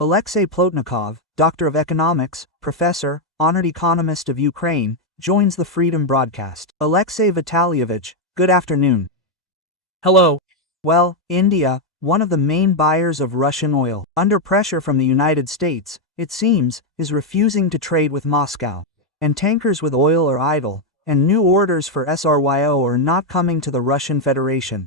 Alexei Plotnikov, Doctor of Economics, Professor, Honored Economist of Ukraine, joins the Freedom broadcast. Alexei Vitalyevich, good afternoon. Hello. Well, India, one of the main buyers of Russian oil, under pressure from the United States, it seems, is refusing to trade with Moscow. And tankers with oil are idle, and new orders for SRYO are not coming to the Russian Federation.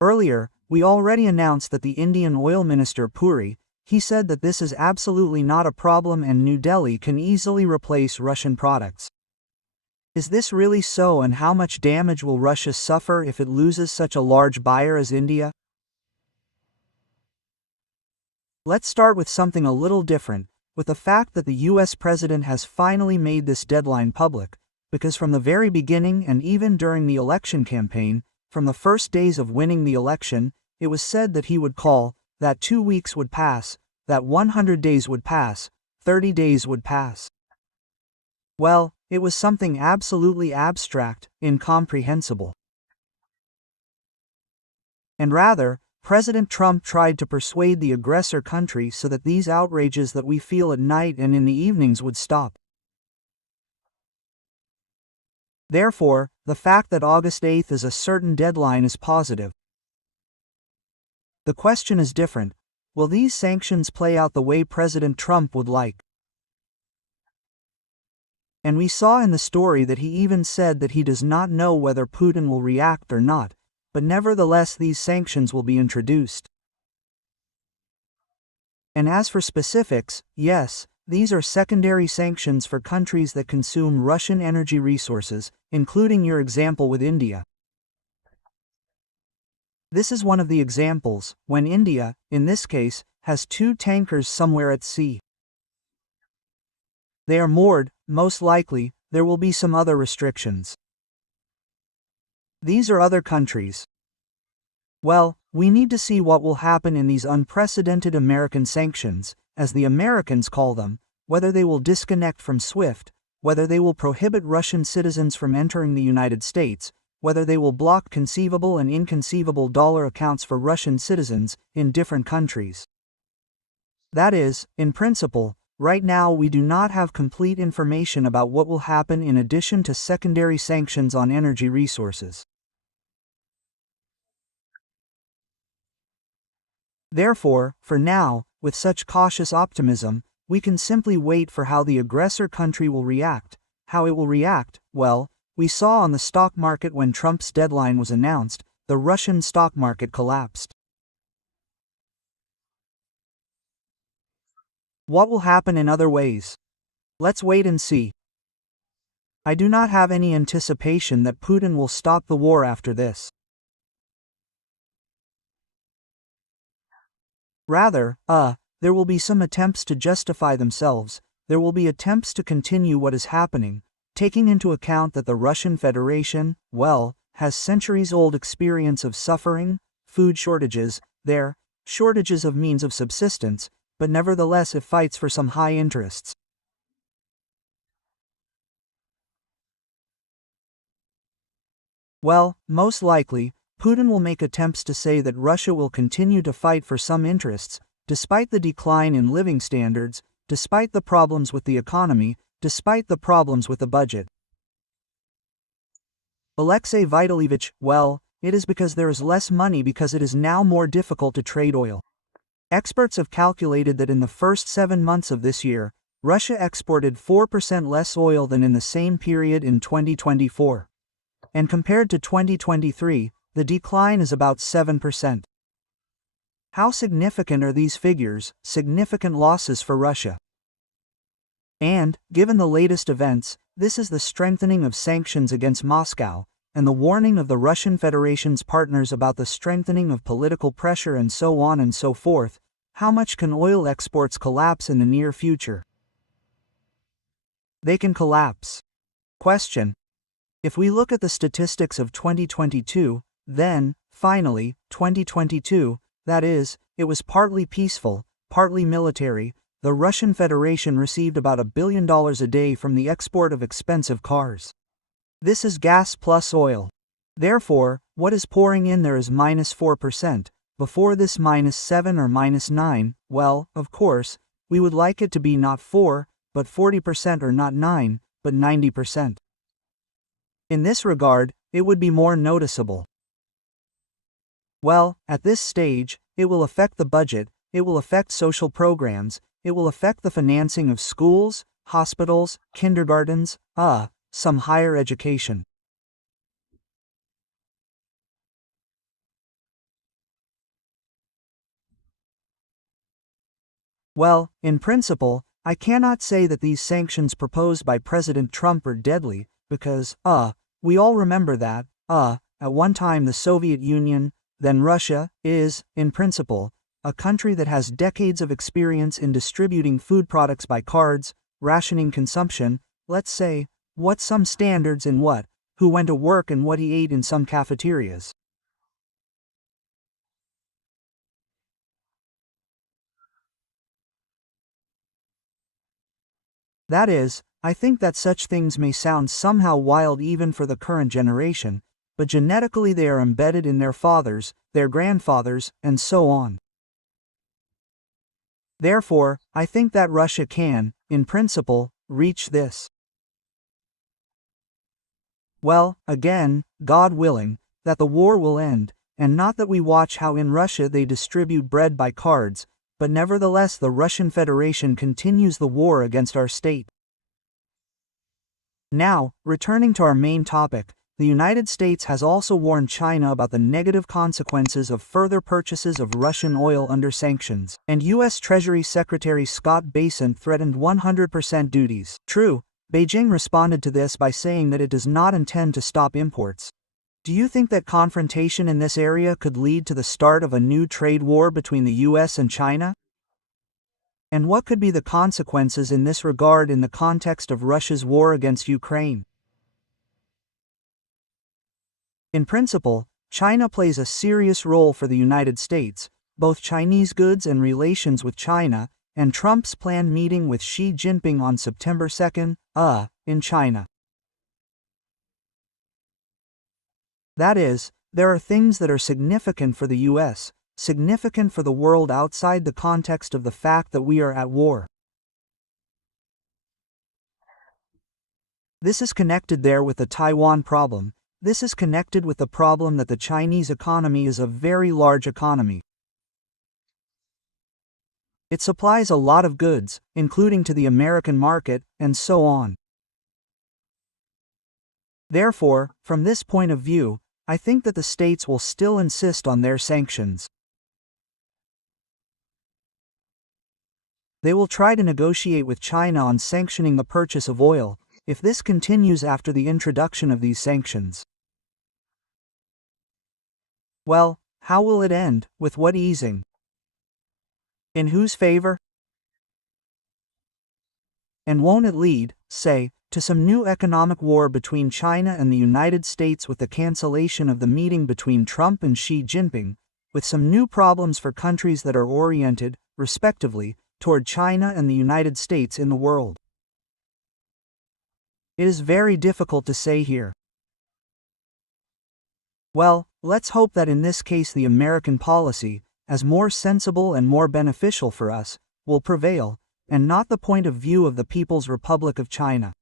Earlier, we already announced that the Indian oil minister Puri, he said that this is absolutely not a problem and New Delhi can easily replace Russian products. Is this really so, and how much damage will Russia suffer if it loses such a large buyer as India? Let's start with something a little different, with the fact that the US president has finally made this deadline public, because from the very beginning and even during the election campaign, from the first days of winning the election, it was said that he would call, that 2 weeks would pass, that 100 days would pass, 30 days would pass. Well, it was something absolutely abstract, incomprehensible. And rather, President Trump tried to persuade the aggressor country so that these outrages that we feel at night and in the evenings would stop. Therefore, the fact that August 8th is a certain deadline is positive. The question is different. Will these sanctions play out the way President Trump would like? And we saw in the story that he even said that he does not know whether Putin will react or not, but nevertheless these sanctions will be introduced. And as for specifics, yes, these are secondary sanctions for countries that consume Russian energy resources, including your example with India. This is one of the examples, when India, in this case, has 2 tankers somewhere at sea. They are moored, most likely, there will be some other restrictions. These are other countries. Well, we need to see what will happen in these unprecedented American sanctions, as the Americans call them, whether they will disconnect from SWIFT, whether they will prohibit Russian citizens from entering the United States, whether they will block conceivable and inconceivable dollar accounts for Russian citizens in different countries. That is, in principle, right now we do not have complete information about what will happen in addition to secondary sanctions on energy resources. Therefore, for now, with such cautious optimism, we can simply wait for how the aggressor country will react. How it will react, well, we saw on the stock market when Trump's deadline was announced, the Russian stock market collapsed. What will happen in other ways? Let's wait and see. I do not have any anticipation that Putin will stop the war after this. Rather, there will be some attempts to justify themselves, there will be attempts to continue what is happening, taking into account that the Russian Federation, well, has centuries-old experience of suffering, food shortages, shortages of means of subsistence, but nevertheless it fights for some high interests. Well, most likely, Putin will make attempts to say that Russia will continue to fight for some interests, despite the decline in living standards, despite the problems with the economy, despite the problems with the budget. Alexei Vitalyevich, well, it is because there is less money because it is now more difficult to trade oil. Experts have calculated that in the first 7 months of this year, Russia exported 4% less oil than in the same period in 2024. And compared to 2023, the decline is about 7%. How significant are these figures, significant losses for Russia? And, given the latest events, this is the strengthening of sanctions against Moscow, and the warning of the Russian Federation's partners about the strengthening of political pressure and so on and so forth. How much can oil exports collapse in the near future? They can collapse. Question. If we look at the statistics of 2022, then, finally, 2022, that is, it was partly peaceful, partly military. The Russian Federation received about $1 billion a day from the export of expensive cars. This is gas plus oil. Therefore, what is pouring in there is -4%. Before this -7 or -9, well, of course, we would like it to be not 4, but 40% or not 9, but 90%. In this regard, it would be more noticeable. Well, at this stage, it will affect the budget, it will affect social programs, it will affect the financing of schools, hospitals, kindergartens, some higher education. Well, in principle, I cannot say that these sanctions proposed by President Trump are deadly, because, we all remember that, at one time the Soviet Union, then Russia, is, in principle, a country that has decades of experience in distributing food products by cards, rationing consumption, let's say, what some standards in what, who went to work and what he ate in some cafeterias. That is, I think that such things may sound somehow wild even for the current generation, but genetically they are embedded in their fathers, their grandfathers, and so on. Therefore, I think that Russia can, in principle, reach this. Well, again, God willing, that the war will end, and not that we watch how in Russia they distribute bread by cards, but nevertheless the Russian Federation continues the war against our state. Now, returning to our main topic, the United States has also warned China about the negative consequences of further purchases of Russian oil under sanctions, and U.S. Treasury Secretary Scott Bessent threatened 100% duties. True, Beijing responded to this by saying that it does not intend to stop imports. Do you think that confrontation in this area could lead to the start of a new trade war between the U.S. and China? And what could be the consequences in this regard in the context of Russia's war against Ukraine? In principle, China plays a serious role for the United States, both Chinese goods and relations with China, and Trump's planned meeting with Xi Jinping on September 2, in China. That is, there are things that are significant for the U.S., significant for the world outside the context of the fact that we are at war. This is connected there with the Taiwan problem. This is connected with the problem that the Chinese economy is a very large economy. It supplies a lot of goods, including to the American market, and so on. Therefore, from this point of view, I think that the states will still insist on their sanctions. They will try to negotiate with China on sanctioning the purchase of oil, if this continues after the introduction of these sanctions. Well, how will it end, with what easing? In whose favor? And won't it lead, say, to some new economic war between China and the United States with the cancellation of the meeting between Trump and Xi Jinping, with some new problems for countries that are oriented, respectively, toward China and the United States in the world? It is very difficult to say here. Well, let's hope that in this case the American policy, as more sensible and more beneficial for us, will prevail, and not the point of view of the People's Republic of China.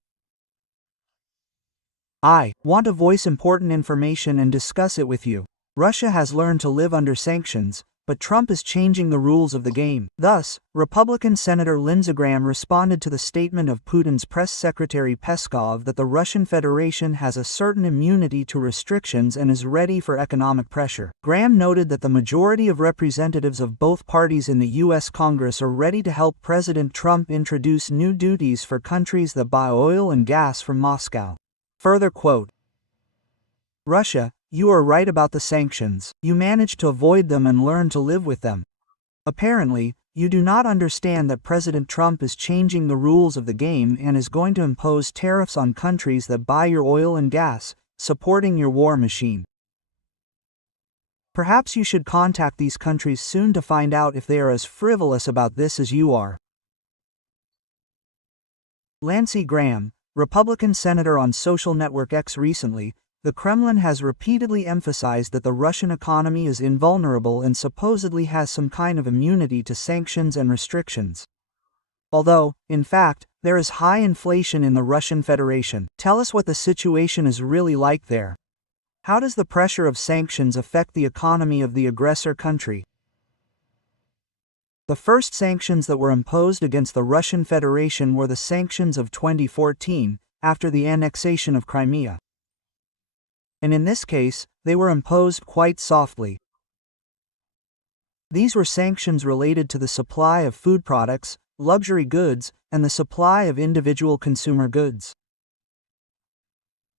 I want to voice important information and discuss it with you. Russia has learned to live under sanctions, but Trump is changing the rules of the game. Thus, Republican Senator Lindsey Graham responded to the statement of Putin's press secretary Peskov that the Russian Federation has a certain immunity to restrictions and is ready for economic pressure. Graham noted that the majority of representatives of both parties in the U.S. Congress are ready to help President Trump introduce new duties for countries that buy oil and gas from Moscow. Further quote, Russia, you are right about the sanctions. You managed to avoid them and learn to live with them. Apparently, you do not understand that President Trump is changing the rules of the game and is going to impose tariffs on countries that buy your oil and gas, supporting your war machine. Perhaps you should contact these countries soon to find out if they are as frivolous about this as you are. Lindsey Graham, Republican senator on social network X recently, the Kremlin has repeatedly emphasized that the Russian economy is invulnerable and supposedly has some kind of immunity to sanctions and restrictions. Although, in fact, there is high inflation in the Russian Federation. Tell us what the situation is really like there. How does the pressure of sanctions affect the economy of the aggressor country? The first sanctions that were imposed against the Russian Federation were the sanctions of 2014, after the annexation of Crimea. And in this case, they were imposed quite softly. These were sanctions related to the supply of food products, luxury goods, and the supply of individual consumer goods.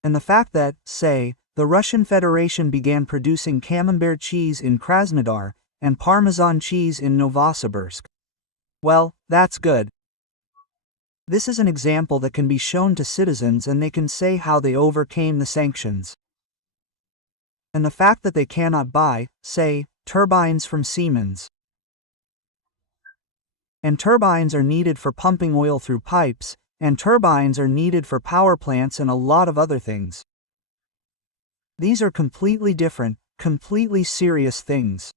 And the fact that, say, the Russian Federation began producing camembert cheese in Krasnodar and Parmesan cheese in Novosibirsk. Well, that's good. This is an example that can be shown to citizens and they can say how they overcame the sanctions. And the fact that they cannot buy, say, turbines from Siemens. And turbines are needed for pumping oil through pipes, and turbines are needed for power plants and a lot of other things. These are completely different, completely serious things.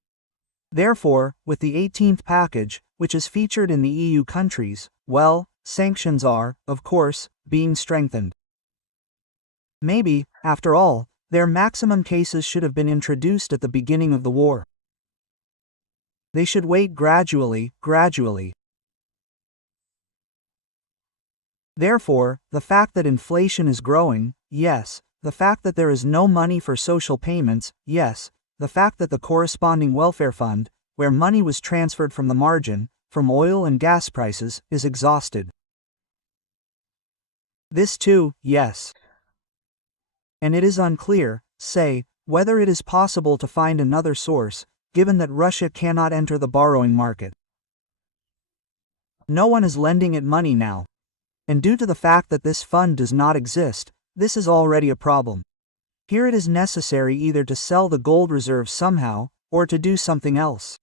Therefore, with the 18th package, which is featured in the EU countries, well, sanctions are, of course, being strengthened. Maybe, after all, their maximum cases should have been introduced at the beginning of the war. They should wait gradually. Therefore, the fact that inflation is growing, yes, the fact that there is no money for social payments, yes, the fact that the corresponding welfare fund, where money was transferred from the margin, from oil and gas prices, is exhausted. This too, yes. And it is unclear, say, whether it is possible to find another source, given that Russia cannot enter the borrowing market. No one is lending it money now. And due to the fact that this fund does not exist, this is already a problem. Here it is necessary either to sell the gold reserve somehow, or to do something else.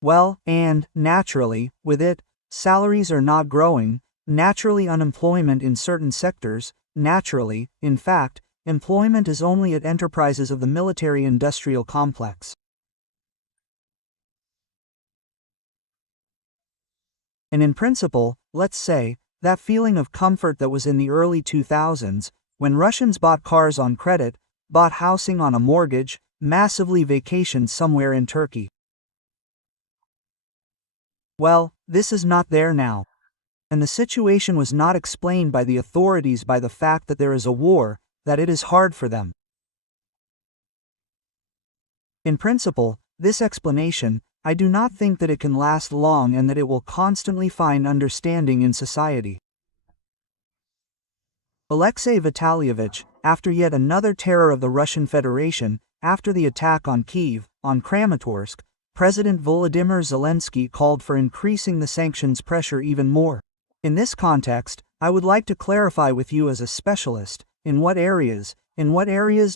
Well, and, naturally, with it, salaries are not growing, naturally unemployment in certain sectors, naturally, in fact, employment is only at enterprises of the military-industrial complex. And in principle, let's say, that feeling of comfort that was in the early 2000s, when Russians bought cars on credit, bought housing on a mortgage, massively vacationed somewhere in Turkey. Well, this is not there now. And the situation was not explained by the authorities by the fact that there is a war, that it is hard for them. In principle, this explanation, I do not think that it can last long and that it will constantly find understanding in society. Alexei Vitalyevich, after yet another terror of the Russian Federation, after the attack on Kyiv, on Kramatorsk, President Volodymyr Zelensky called for increasing the sanctions pressure even more. In this context, I would like to clarify with you as a specialist, in what areas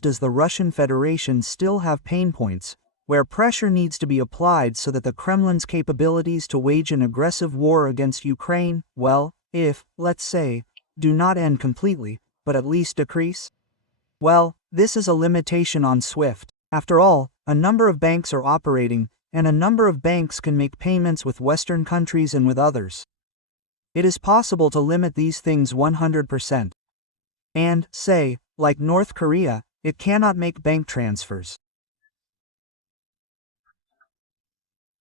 does the Russian Federation still have pain points, where pressure needs to be applied so that the Kremlin's capabilities to wage an aggressive war against Ukraine, well, if, let's say, do not end completely, but at least decrease? Well, this is a limitation on SWIFT. After all, a number of banks are operating, and a number of banks can make payments with Western countries and with others. It is possible to limit these things 100%. And, say, like North Korea, it cannot make bank transfers.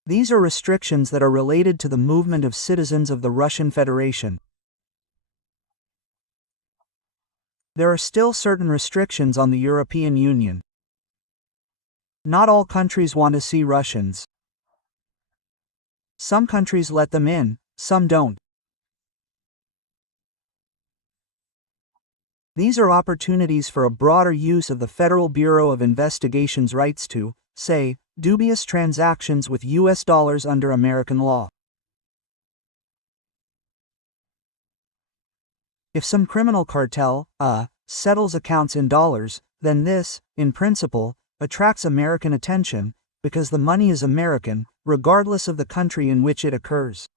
These are restrictions that are related to the movement of citizens of the Russian Federation. There are still certain restrictions on the European Union. Not all countries want to see Russians. Some countries let them in, some don't. These are opportunities for a broader use of the Federal Bureau of Investigation's rights to, say, dubious transactions with US dollars under American law. If some criminal cartel, settles accounts in dollars, then this, in principle, attracts American attention, because the money is American, regardless of the country in which it occurs.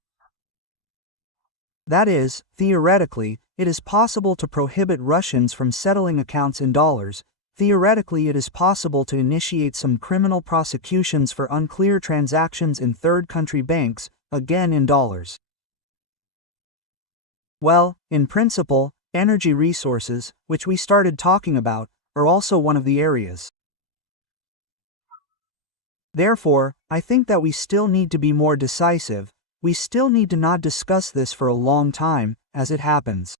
That is, theoretically, it is possible to prohibit Russians from settling accounts in dollars, Theoretically, it is possible to initiate some criminal prosecutions for unclear transactions in third country banks, again in dollars. Well, in principle, energy resources, which we started talking about, are also one of the areas. Therefore, I think that we still need to be more decisive. We still need to not discuss this for a long time, as it happens.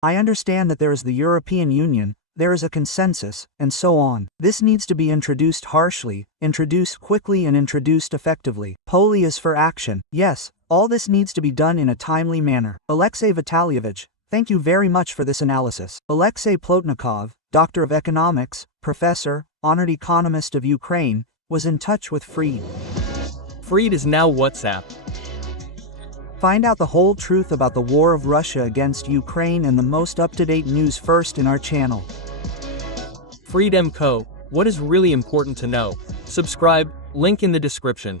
I understand that there is the European Union, there is a consensus, and so on. This needs to be introduced harshly, introduced quickly and introduced effectively. Poli is for action. Yes, all this needs to be done in a timely manner. Alexey Vitalyevich, thank you very much for this analysis. Alexey Plotnikov, Doctor of Economics, Professor, Honored Economist of Ukraine, was in touch with Freed. Freed is now WhatsApp. Find out the whole truth about the war of Russia against Ukraine and the most up-to-date news first in our channel. FREEDOM Co. What is really important to know? Subscribe, link in the description.